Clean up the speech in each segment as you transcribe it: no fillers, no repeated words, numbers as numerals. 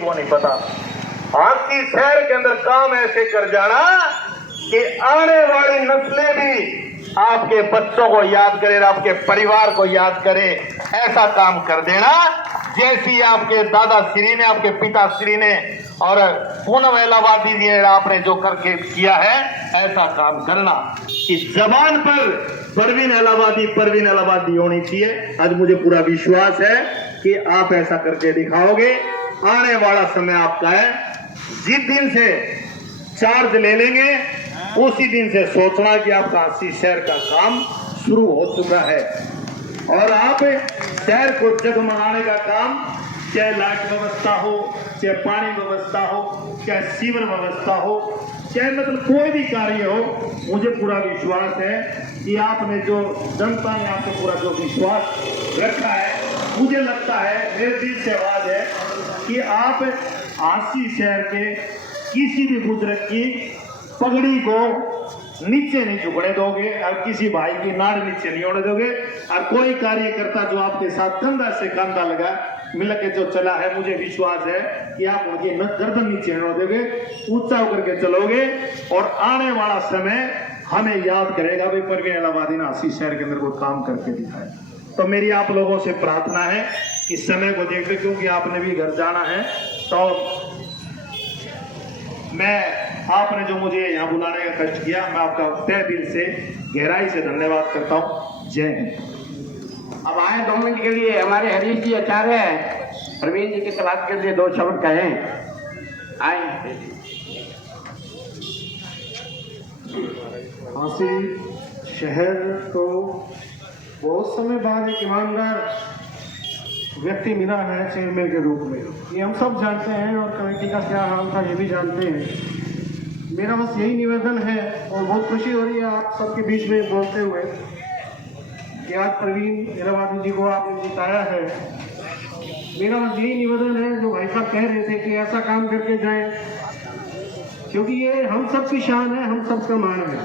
वो नहीं पता। आपकी शहर के अंदर काम ऐसे कर जाना कि आने वाली नस्लें भी आपके बच्चों को याद करे, आपके परिवार को याद करे, ऐसा काम कर देना जैसी आपके दादा श्री ने, आपके पिता श्री ने और पूनम इलाहाबादी जी ने आपने जो करके किया है, ऐसा काम करना कि जबान पर परवीन इलाहाबादी होनी चाहिए। आज मुझे पूरा विश्वास है कि आप ऐसा करके दिखाओगे। आने वाला समय आपका है। जिस दिन से चार्ज ले लेंगे उसी दिन से सोचना कि आपका 80 शहर का काम शुरू हो चुका है और आप शहर को जगमगाने का काम, चाहे लाइट व्यवस्था हो, चाहे पानी व्यवस्था हो, चाहे सीवर व्यवस्था हो, चाहे मतलब कोई भी कार्य हो, मुझे पूरा विश्वास है कि आपने जो जनता ने आपको पूरा जो विश्वास रखा है, मुझे लगता है, मेरे दिल से आवाज है कि आप 80 शहर के किसी भी बुजुर्ग की पगड़ी को नीचे नहीं झुकने दोगे और किसी भाई की नाड़ नीचे नहीं होने दोगे और कोई कार्यकर्ता जो आपके साथ कंधा से कंधा लगा मिल के जो चला है, मुझे विश्वास है कि आप उनकी गर्दन नीचे नहीं दोगे, ऊंचा होकर के चलोगे और आने वाला समय हमें याद करेगा भाई परवीन इलाहाबादी ने 80 शहर के अंदर कोई काम करके दिखाया। तो मेरी आप लोगों से प्रार्थना है कि समय को देखते, क्योंकि आपने भी घर जाना है, तो मैं आपने जो मुझे यहाँ बुलाने का कष्ट किया, मैं आपका तहे दिल से गहराई से धन्यवाद करता हूँ। जय हिंद। अब आए 2 मिनट के लिए हमारे हरीश जी आचार्य प्रवीण जी की तलाश के लिए 2 शब्द कहें। आए। हासिल शहर तो बहुत समय बाद एक ईमानदार व्यक्ति मिला है चेयरमैन के रूप में, ये हम सब जानते हैं और कमेटी का क्या हाल था ये भी जानते हैं। मेरा बस यही निवेदन है और बहुत खुशी हो रही है आप सबके बीच में बोलते हुए कि आज परवीन इलाहाबादी जी को आपने जिताया है। मेरा बस यही निवेदन है जो भाई साहब कह रहे थे कि ऐसा काम करके जाएं, क्योंकि ये हम सब की शान है, हम सब का मान है,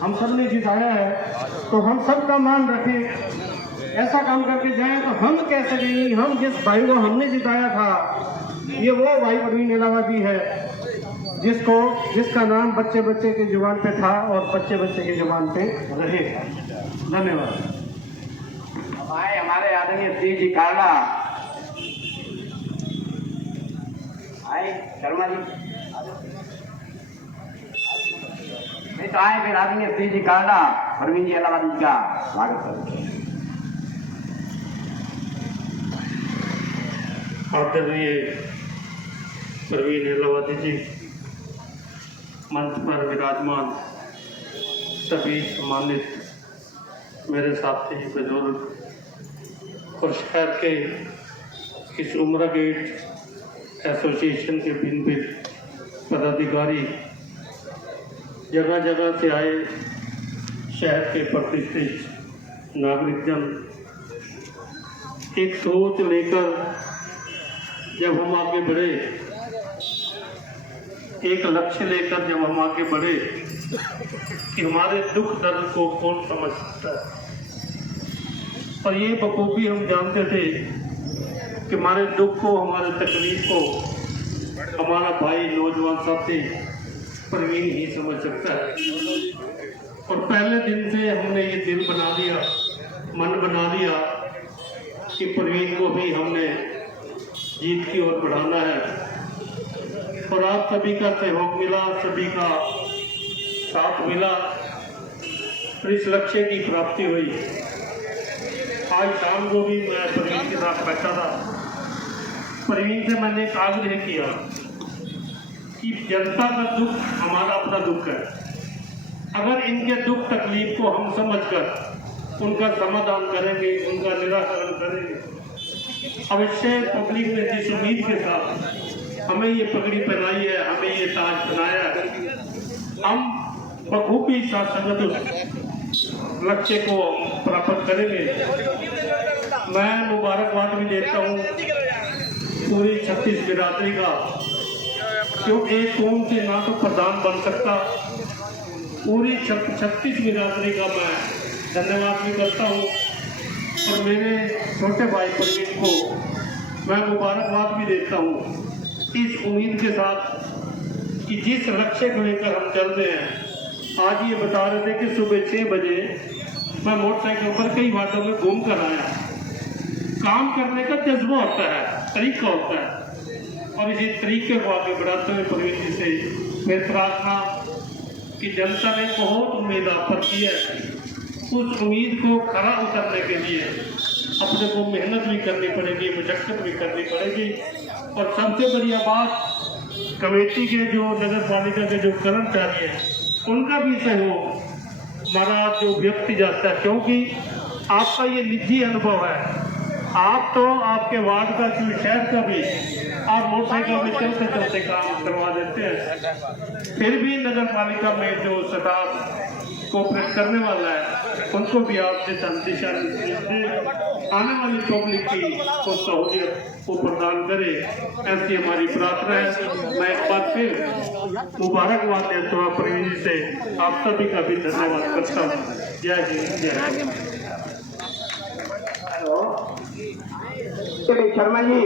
हम सब ने जिताया है तो हम सब का मान रखें। ऐसा काम करके जाएं तो हम कह सकेंगे हम जिस भाई को हमने जिताया था ये वो भाई परवीन इलाहाबादी है जिसका नाम बच्चे बच्चे के जुबान पे था और बच्चे बच्चे के जुबान पे रहेगा। धन्यवाद। आए हमारे आदरणीय श्री जी कांडा। आए शर्मा जी। नहीं तो आए फिर आदरणीय श्री जी कांडा परवीन जी इलाहाबादी जी का स्वागत करते हैं। आदरणीय परवीन इलाहाबादी जी, मंच पर विराजमान सभी सम्मानित मेरे साथी बुजुर्ग और शहर के इस उम्र गेट एसोसिएशन के भिन्न पदाधिकारी, जगह जगह से आए शहर के प्रतिष्ठित नागरिकजन, एक सोच लेकर जब हम आगे बढ़े, एक लक्ष्य लेकर जब हम आगे बढ़े कि हमारे दुख दर्द को कौन समझ सकता है, और ये बखूबी हम जानते थे कि हमारे दुख को, हमारे तकलीफ को हमारा भाई नौजवान साथी परवीन ही समझ सकता है। और पहले दिन से हमने ये दिल बना लिया, मन बना लिया कि परवीन को भी हमने जीत की ओर बढ़ाना है। और आप सभी का सहयोग मिला, सभी का साथ मिला, तो इस लक्ष्य की प्राप्ति हुई। आज शाम को भी मैं परवीन के साथ बैठा था। परवीन से मैंने एक आग्रह किया कि जनता का दुख हमारा अपना दुख है, अगर इनके दुख तकलीफ को हम समझकर उनका समाधान करेंगे, उनका निराकरण करेंगे, अवश्य पब्लिक ने जिस उम्मीद के साथ हमें ये पगड़ी पहनाई है, हमें ये ताज पहनाया है, हम बखूबी शासनगत उस लक्ष्य को प्राप्त करेंगे। मैं मुबारकबाद भी देता हूँ पूरी 36 बिरादरी का, क्योंकि एक कौम से ना तो प्रधान बन सकता, पूरी 36 बिरादरी का मैं धन्यवाद भी करता हूँ। और मेरे छोटे भाई परवीन को मैं मुबारकबाद भी देता हूँ इस उम्मीद के साथ कि जिस लक्ष्य को लेकर हम चल रहे हैं, आज ये बता रहे थे कि सुबह 6 बजे मैं मोटरसाइकिल पर कई बातों में घूम कर आया। काम करने का जज्बा होता है, तरीका होता है, और इसी तरीके को आगे बढ़ाते हुए प्रवीण जी से मैं प्रार्थना कि जनता ने बहुत उम्मीद आप पर की है, उस उम्मीद को खरा उतरने के लिए अपने को मेहनत भी करनी पड़ेगी, मशक्कत भी करनी पड़ेगी। और सबसे बढ़िया बात, कमेटी के जो नगर पालिका के जो कर्मचारी हैं उनका भी सहयोग हमारा जो व्यक्ति जाता है, क्योंकि आपका ये निजी अनुभव है। आप तो आपके वार्ड का जो शहर का भी आप मोटरसाइकिल में चलते चलते काम करवा देते हैं, फिर भी नगर पालिका में जो स्टाफ कोऑपरेट करने वाला है उनको भी आप दिशा आने वाली पब्लिक की को सहूलियत को प्रदान करे, ऐसी हमारी प्रार्थना है। मैं एक बार फिर मुबारकबाद देता हूँ प्रवीण जी से, आप सभी का भी धन्यवाद करता हूँ। जय हिंद, जय शर्मा जी।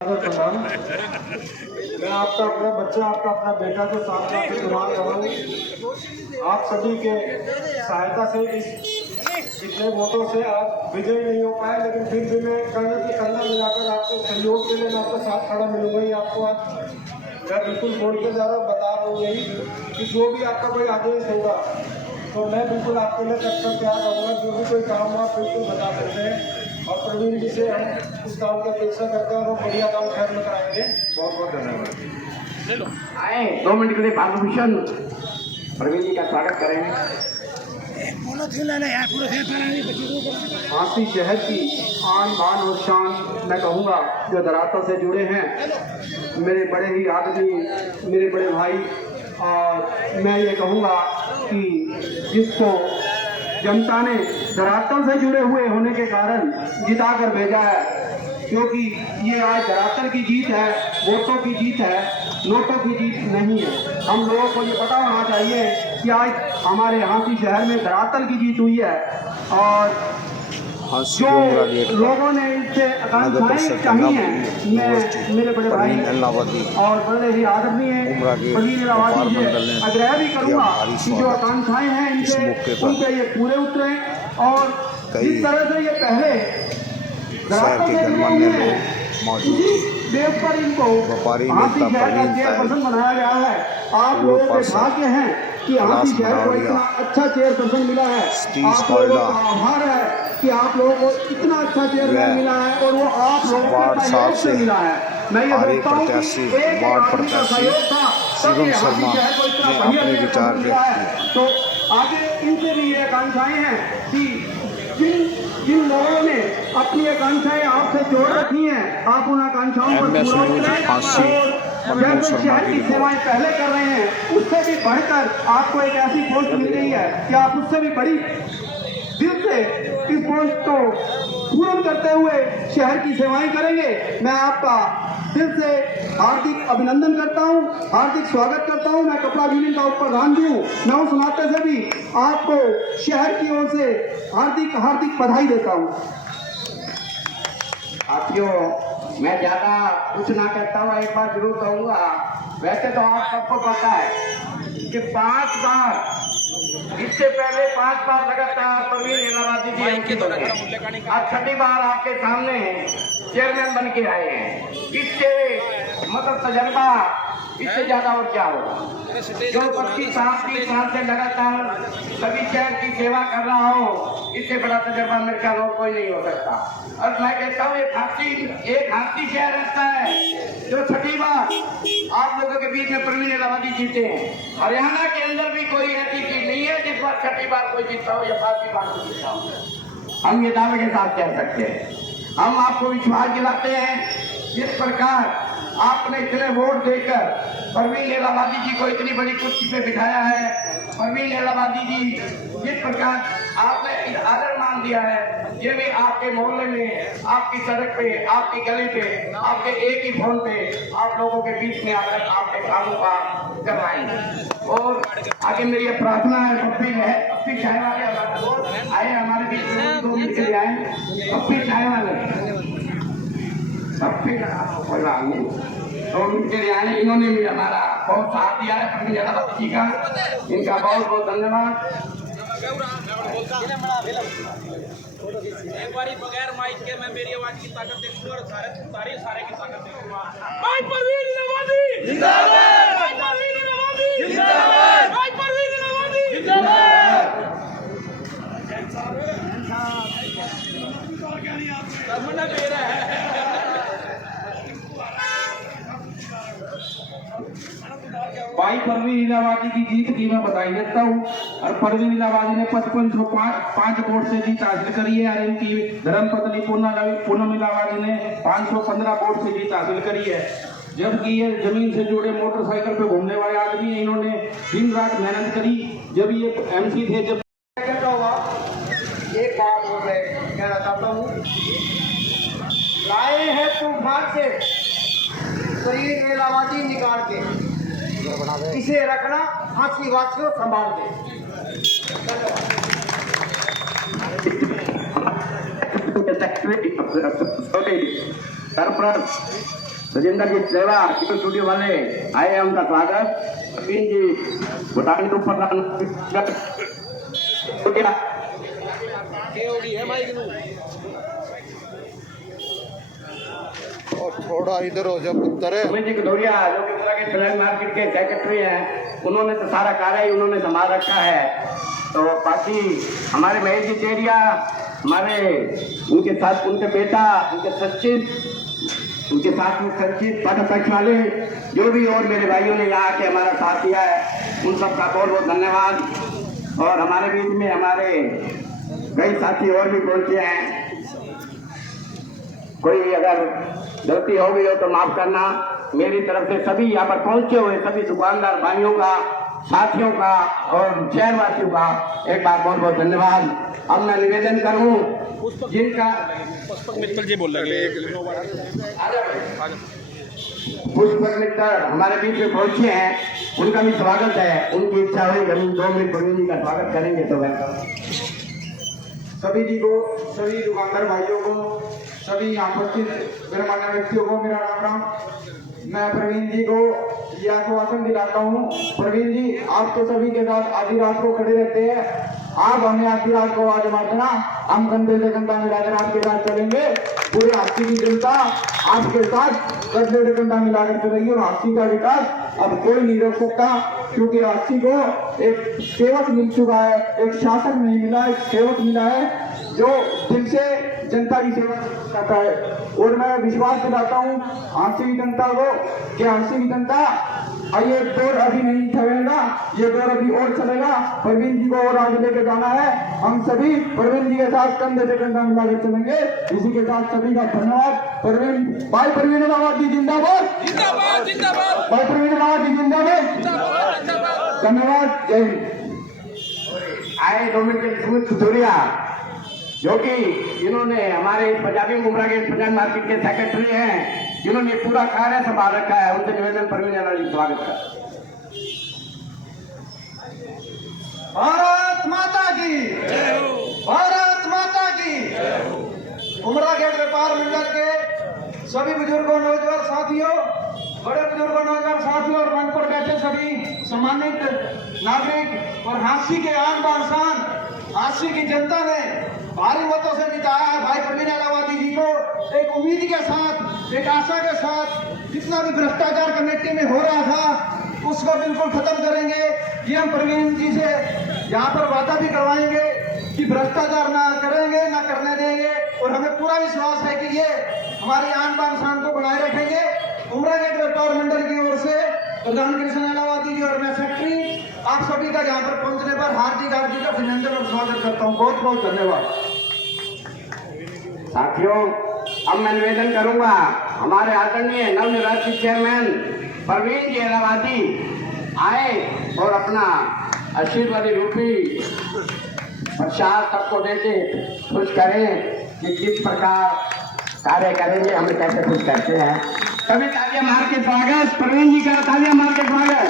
प्रणाम। मैं आपका अपना बच्चा, आपका अपना बेटा जो 7 साल से बीमार रहा हूँ, आप सभी के सहायता से इस इतने वोटों से आप विजय नहीं हो पाए, लेकिन फिर भी मैं कंधा से कंधा मिलाकर आपको सहयोग के लिए मैं आपके साथ खड़ा मिलूंगा ही। आपको आज मैं बिल्कुल बोल के जा रहा हूँ, बता रहा हूँ यही कि जो भी आपका कोई आदेश होगा तो मैं बिल्कुल आपके लिए तत्पर तैयार रहूँगा। जो भी कोई काम हो आप बिल्कुल बता सकते हैं, और प्रवीण जी से हम इस काम की अपेक्षा करते हैं और वो बढ़िया काम खैर में कराएंगे। बहुत बहुत धन्यवाद। आए 2 मिनट के लिए बालभूषण प्रवीण जी का स्वागत करें। हांसी शहर की आन बान और शान मैं कहूँगा जो धरातल से जुड़े हैं, मेरे बड़े ही आदमी, मेरे बड़े भाई, और मैं ये कहूँगा कि जिसको जनता ने धरातल से जुड़े हुए होने के कारण जिता कर भेजा है, क्योंकि ये आज धरातल की जीत है, वोटों की जीत है, नोटों की जीत नहीं है। हम लोगों को ये पता होना चाहिए कि आज हमारे हांसी शहर में धरातल की जीत हुई है, और जो लोगों ने इससे आकांक्षाएं चाही हैं, मैं मेरे बड़े भाई और बड़े ही आदरणीय प्रवीण इलाहाबादी से आग्रह भी करूँगा कि जो आकांक्षाएं हैं इनसे उनके ये पूरे उतरे, और जिस तरह से ये पहले धरातल से जुड़े हुए हैं उसी बेस पर इनको हांसी शहर का चेयरपर्सन बनाया गया है। आप लोगों के भाग्य हैं कि हांसी शहर को इतना अच्छा चेयरपर्सन मिला है। आप लोगों का आभार है कि आप लोगों को इतना अच्छा चेयरमैन मिला है, और वो आप लोगों के सहयोग से मिला है। मैं ये बोलता हूँ कि एक आदमी का सहयोग था तब ये हांसी शहर को इतना बढ़िया चेयरपर्सन मिला है। तो आगे इनसे भी ये आकांक्षाएं हैं कि जिन लोगों ने अपनी आकांक्षाएं आपसे जोड़ रखी हैं, आप उन आकांक्षाओं पर पूरा उतरें, और जैसे शहर की सेवाएं पहले कर रहे हैं उससे भी बढ़कर आपको एक ऐसी पोस्ट मिल गई है कि आप उससे भी बड़ी दिल से इस पोस्ट को पूर्ण करते हुए शहर की सेवाएं करेंगे। मैं आपका दिल से हार्दिक अभिनंदन करता हूं, हार्दिक स्वागत करता हूं। मैं कपड़ा यूनियन का उप प्रधान भी हूं। मैं उस नाते से भी आपको शहर की ओर से हार्दिक हार्दिक बधाई देता हूं। साथियों, मैं ज्यादा कुछ ना कहता हुआ एक बात जरूर कहूँगा। वैसे तो आप सबको पता है कि 5 बार, इससे पहले 5 बार लगातार प्रवीण इलाहाबादी जी अंकित हो गए, आज 6ठी बार आपके सामने चेयरमैन बन के आए हैं। इससे मतलब तजर्बा इससे ज्यादा और क्या होगा। जो 25 साल से लगातार सभी शहर की सेवा कर रहा हो, इससे बड़ा तजर्बा मेरे ख्याल और कोई नहीं हो सकता। और मैं कहता हूँ एक हांसी शहर रहता है जो 6ठी बार आप लोगों के बीच में प्रवीण इलाहाबादी जीते हैं। हरियाणा के अंदर भी कोई ऐसी चीज नहीं है जिस बार 6ठी बार कोई जीता हो या 5वीं बार कोई जीता हो। हम ये दावे के साथ कह सकते हैं। हम आपको विश्वास दिलाते हैं, जिस प्रकार आपने इतने वोट देकर प्रवीण इलाहाबादी जी को इतनी बड़ी कुर्सी पे बिठाया है, प्रवीण इलाहाबादी जी जिस प्रकार आपने आदर मान दिया है, ये भी आपके मोहल्ले में, आपकी सड़क पे, आपकी गली पे, आपके एक ही फोन पे आप लोगों के बीच में आकर आपके कामों का करवाएंगे। और आगे मेरी प्रार्थना है, पप्पी चाय वाले आए हमारे बीच में, 2 मिनट के लिए आए। पप्पी चाय वाले, पप्पी का 2 मिनट के लिए आए, इन्होंने भी हमारा बहुत साथ दिया है परवीन इलाहाबादी जी का, इनका बहुत बहुत धन्यवाद। एक बारी बगैर माइक के मैं मेरी आवाज की ताकत देखूंगा और सारे की ताकत देखूंगा। भाई परवीन इलाहाबादी जिंदाबाद, भाई परवीन इलाहाबादी जिंदाबाद, भाई परवीन इलाहाबादी जिंदाबाद। तमन्ना मेरा है। भाई परवीन इलाहाबादी की जीत की मैं बधाई देता हूँ। और परवीन इलाहाबादी ने 5505 वोट से जीत हासिल करी है और इनकी धर्मपत्नी पूनम इलाहाबादी ने 515 वोट से जीत हासिल करी है। जबकि ये जमीन से जुड़े मोटरसाइकिल पे घूमने वाले आदमी हैं, इन्होंने दिन रात मेहनत करी। जब ये MC थे, जब कहता हुआ एक बात और मैं कहना चाहता हूँ, लाए हैं तूफान से शरीर इलाहाबादी निकाल के, इसे रखना फांसी वासियों संभाल के। सरपंच राजेंद्र जी सेवा स्टूडियो वाले आए हैं, उनका स्वागत। प्रवीण जी भूटान के ऊपर थोड़ा इधर हो जा पुत्र। सुमित जी कटोरिया जो कि पूरा के फिलहाल मार्केट के सेक्रेटरी हैं, उन्होंने तो सारा कार्य ही उन्होंने संभाल रखा है। तो बाकी हमारे महेश जी तेरिया, हमारे उनके साथ उनके बेटा, उनके सचिव, उनके साथ में संचित पाठक वाले जो भी और मेरे भाइयों ने यहाँ आके हमारा साथ दिया है, उन सबका बहुत बहुत धन्यवाद। और हमारे बीच में हमारे कई साथी और भी पहुंचे हैं, कोई अगर गलती हो गई हो तो माफ करना। मेरी तरफ से सभी यहाँ पर पहुंचे हुए सभी दुकानदार भाइयों का, साथियों का और शहरवासियों का एक बार बहुत बहुत धन्यवाद। अब मैं निवेदन करूं जिनका मित्तल जी बोल रहे पुष्पक मित्र हमारे बीच में पहुंचे हैं, उनका भी स्वागत है। उनकी इच्छा हुई हम 2 मिनट प्रवीण जी का स्वागत करेंगे तो वेलकम। सभी जी को, सभी दुकानदार भाइयों को, सभी यहाँ उपस्थित गणमान्य व्यक्तियों को मेरा राम राम। मैं प्रवीण जी को ये आश्वासन दिलाता हूँ, प्रवीण जी आप तो सभी के साथ आधी रात को खड़े रहते हैं, आप हमें आधी रात को आवाज मार देना, हम कंधे से कंधा मिलाकर आपके साथ चलेंगे। पूरे हाथी की जनता आपके साथ कंधे से कंधा मिलाकर चलेगी और हाथी का विकास अब कोई नहीं रोक सकता, क्योंकि हाथी को एक सेवक मिल चुका है, एक शासक नहीं मिला, एक सेवक मिला है जो दिल से जनता की सेवा करता है। और मैं विश्वास दिलाता हूँ हांसी की जनता को कि हांसी की जनता ये दौर अभी नहीं थमेगा, ये दौर अभी और चलेगा। प्रवीण जी को और आगे लेके जाना है, हम सभी प्रवीण जी के साथ कंधे से कंधा मिलाकर चलेंगे। इसी के साथ सभी का धन्यवाद। प्रवीण भाई प्रवीण इलाहाबादी जिंदाबाद, जिंदाबाद जिंदाबाद, भाई प्रवीण इलाहाबादी जिंदाबाद, धन्यवाद, जय हिंद। आए 2 मिनट के सुमित कटोरिया जो कि इन्होंने हमारे पंजाबी गुमरा के पंजाब मार्केट के सेक्रेटरी हैं, जिन्होंने पूरा कार्य संभाल रखा है, उनसे निवेदन प्रवीण इलाहाबादी स्वागत है। भारत माता की, भारत माता की। उमरा गेट व्यापार मंडल के सभी बुजुर्गों, नौजवान साथियों, बड़े बुजुर्गों, नौजवान साथियों और मंच पर बैठे सभी सम्मानित नागरिक और हांसी के आन बान शान, हांसी की जनता ने भारी मतों से जिताया है भाई प्रवीण इलाहाबादी जी को। एक उम्मीद के साथ, एक आशा के साथ, जितना भी भ्रष्टाचार कमेटी में हो रहा था उसको बिल्कुल खत्म करेंगे। ये हम प्रवीण जी से यहाँ पर वादा भी करवाएंगे कि भ्रष्टाचार ना करेंगे, ना करने देंगे। और हमें पूरा विश्वास है कि ये हमारी आन बान शान को बनाए रखेंगे। उमरा गेट व्यापार मंडल की ओर से प्रधान कृष्ण इलाहाबादी जी और मैं सेक्रेटरी आप सभी का यहाँ पर पहुंचने पर हार्दिक हार्दिक अभिनंदन और स्वागत करता हूँ। बहुत बहुत धन्यवाद। साथियों अब मैं निवेदन करूंगा हमारे आदरणीय नवनिर्वाचित चेयरमैन प्रवीण जी इलाहाबादी आए और अपना आशीर्वाद रूपी प्रसाद सबको देके खुश करें कि किस प्रकार कार्य करेंगे, हमें कैसे खुश करते हैं। सभी तालियां मार के स्वागत, प्रवीण जी का तालियां मार के स्वागत।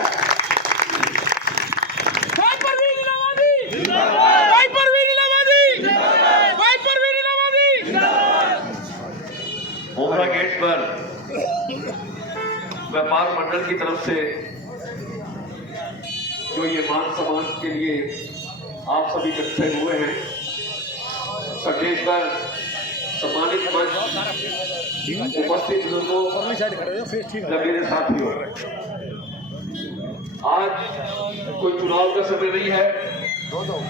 भाई परवीन इलाहाबादी जिंदाबाद, भाई परवीन इलाहाबादी जिंदाबाद, भाई परवीन इलाहाबादी जिंदाबाद। ओमरा गेट पर व्यापार मंडल की तरफ से जो ये मान सम्मान के लिए आप सभी इकट्ठे हुए हैं, स्टेज पर सम्मानित मंच उपस्थित लोगों, मेरे साथियों, आज कोई चुनाव का समय नहीं है,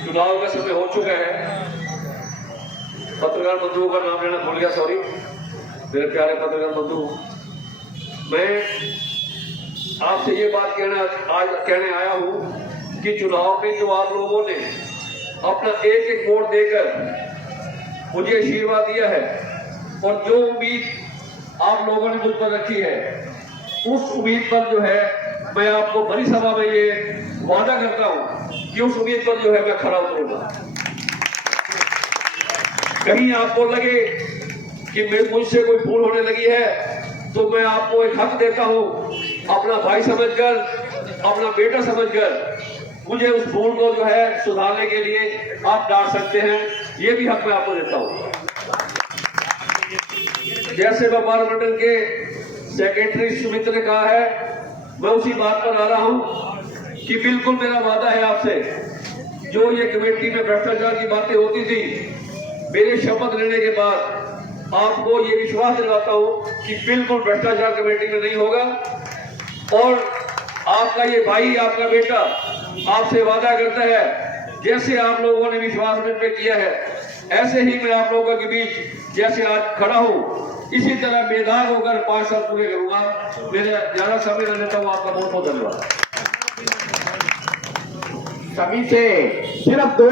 चुनाव का समय हो चुका है। पत्रकार बंधुओं का नाम लेना भूल गया, सॉरी मेरे प्यारे पत्रकार बंधु। मैं आपसे ये बात कहने आया हूं कि चुनाव में जो आप लोगों ने अपना एक एक वोट देकर मुझे आशीर्वाद दिया है और जो उम्मीद आप लोगों ने मुझ पर रखी है, उस उम्मीद पर जो है मैं आपको बड़ी सभा में ये वादा करता हूं कि उस उम्मीद पर जो है मैं खरा उतरूंगा। कहीं आपको लगे कि मुझसे कोई भूल होने लगी है तो मैं आपको एक हक देता हूं, अपना भाई समझकर, अपना बेटा समझकर मुझे उस भूल को जो है सुधारने के लिए आप डांट सकते हैं, ये भी हक मैं आपको देता हूं। जैसे व्यापार मंडल के सेक्रेटरी सुमित ने कहा है, मैं उसी बात पर आ रहा हूं कि बिल्कुल मेरा वादा है आपसे, जो ये कमेटी में भ्रष्टाचार की बातें होती थी, मेरे शपथ लेने के बाद आपको ये विश्वास दिलाता हूं कि बिल्कुल भ्रष्टाचार कमेटी में नहीं होगा। और आपका ये भाई, आपका बेटा आपसे वादा करता है, जैसे आप लोगों ने विश्वास मुझ पे किया है, ऐसे ही मैं आप लोगों के बीच जैसे आज खड़ा हूं, इसी तरह बेदाग होकर 5 साल पूरे करूंगा। मेरा ज्यादा समय न लेता हूं, आपका बहुत बहुत धन्यवाद। सभी से सिर्फ 2